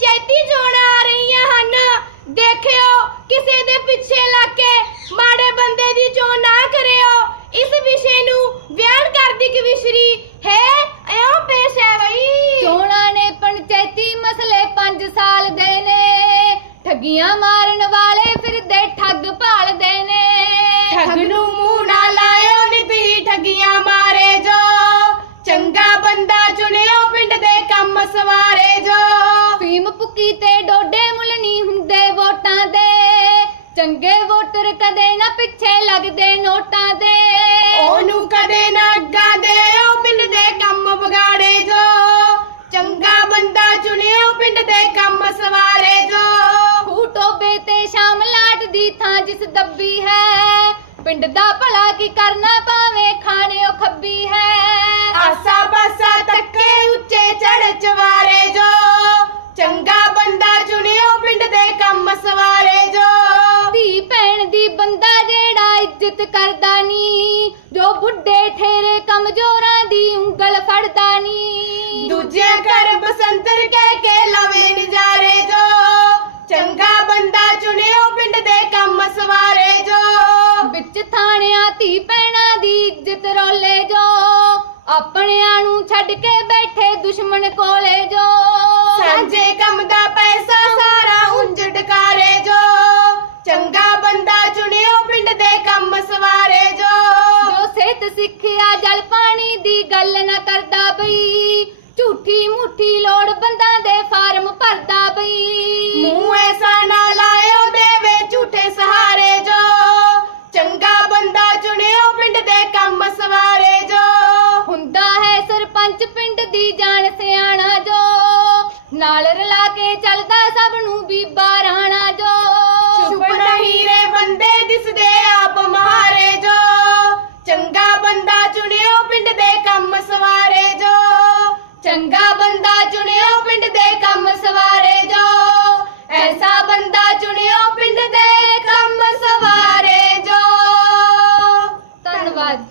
ਪੰਚਾਇਤੀ ਚੋਣਾਂ ਆ ਰਹੀਆਂ ਹਨ। ਦੇਖਿਓ ਕਿਸੇ ਦੇ ਪਿੱਛੇ ਲੱਗ ਕੇ ਮਾੜੇ ਬੰਦੇ ਦੀ ਚੋਣ ਨਾ ਕਰਿਓ। ਇਸ ਵਿਸ਼ੇ ਨੂੰ ਬਿਆਨ ਕਰਦੀ ਕਵਿਸ਼ਰੀ ਹੈ। ਇਹੋ ਪੇਸ਼ ਹੈ ਬਈ। ਚੋਣਾਂ ਨੇ ਪੰਚਾਇਤੀ ਮਸਲੇ 5 ਸਾਲ ਦੇ ਨੇ। ਠੱਗੀਆਂ ਮਾਰਨ ਵਾਲੇ ਫਿਰਦੇ ਠੱਗ ਭਾਲਦੇ ਨੇ। ਠੱਗ ਨੂੰ ਚੰਗੇ ਵੋਟਰ ਕਦੇ ਨਾ ਪਿੱਛੇ ਲੱਗਦੇ ਨੋਟਾਂ ਦੇ। ਉਹਨੂੰ ਕਦੇ ਨਾ ਅੱਗਾ ਦੇਓ ਪਿੰਡ ਦੇ ਕੰਮ ਵਿਗਾੜੇ ਜੋ। ਚੰਗਾ ਬੰਦਾ ਚੁਣਿਓ ਪਿੰਡ ਦੇ ਕੰਮ ਸਵਾਰੇ ਜੋ। ਖੂਹ ਟੋਬੇ ਤੇ ਸ਼ਾਮ ਲਾਟ ਦੀ ਥਾਂ ਜਿਸ ਦੱਬੀ ਹੈ। ਪਿੰਡ ਦਾ ਭਲਾ ਕੀ ਕਰਨਾ ਪਾਵੇਂ ਖਾਣੇ ਉਹ ਖੱਬੀ ਹੈ। ਆਸਾ ਪਾਸਾ ਤੱਕੇ ਉੱਚੇ ਚੜ ਚਵਾਰੇ ਜੋ। ਚੰਗਾ ਬੰਦਾ ਚੁਣਿਓ ਪਿੰਡ ਦੇ ਕੰਮ ਸਵਾਰੇ ਇੱਜ਼ਤ ਕਰਦਾ ਨੀ ਜੋ ਬੁੱਢੇ ਠੇਰੇ ਕਮਜ਼ੋਰਾਂ ਦੀ ਉਂਗਲ ਫੜਦਾ ਨੀ। ਦੂਜੇ ਘਰ ਬਸੰਤਰ ਕਹਿ ਕੇ ਲਵੇ ਨਜ਼ਾਰੇ ਜੋ ਚੰਗਾ ਬੰਦਾ ਚੁਣਿਓ ਪਿੰਡ ਦੇ ਕੰਮ ਸਵਾਰੇ ਜੋ। ਵਿੱਚ ਥਾਣਿਆਂ ਧੀ ਭੈਣਾਂ ਦੀ ਇੱਜ਼ਤ ਰੋਲੇ ਜੋ ਆਪਣਿਆਂ ਨੂੰ ਛੱਡ ਕੇ ਬੈਠੇ ਦੁਸ਼ਮਣ ਕੋਲੇ ਜੋ। ਸਾਂਝੇ ਕੰਮ ਦਾ ਪੈਸਾ ਸਾਰਾ ਉਂਝ ਡਕਾਰੇ ਜੋ ਚੰਗਾ ਮੁੱਠੀ ਲੋੜ ਬੰਦਾ ਦੇ ਫਾਰਮ ਭਰਦਾ ਬਈ। ਮੂੰਹ ਐਸਾ ਨਾ ਲਾਇਓ ਦੇਵੇ ਝੂਠੇ ਸਹਾਰੇ ਜੋ। ਚੰਗਾ ਬੰਦਾ ਚੁਣਿਓ ਪਿੰਡ ਦੇ ਕੰਮ ਸਵਾਰੇ ਜੋ। ਹੁੰਦਾ ਹੈ ਸਰਪੰਚ ਪਿੰਡ ਦੀ ਜਾਣ ਸਿਆਣਾ ਜੋ। ਨਾਲ ਰਲਾ ਕੇ ਚੱਲਦਾ ਸਭ ਨੂੰ ਬੀਬਾ ਰਾਣਾ ਚੰਗਾ ਬੰਦਾ ਚੁਣਿਓ ਪਿੰਡ ਦੇ ਕੰਮ ਸਵਾਰੇ ਜੋ। ਐਸਾ ਬੰਦਾ ਚੁਣਿਓ ਪਿੰਡ ਦੇ ਕੰਮ ਸਵਾਰੇ ਜੋ। ਧੰਨਵਾਦ।